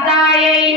Santa Yay!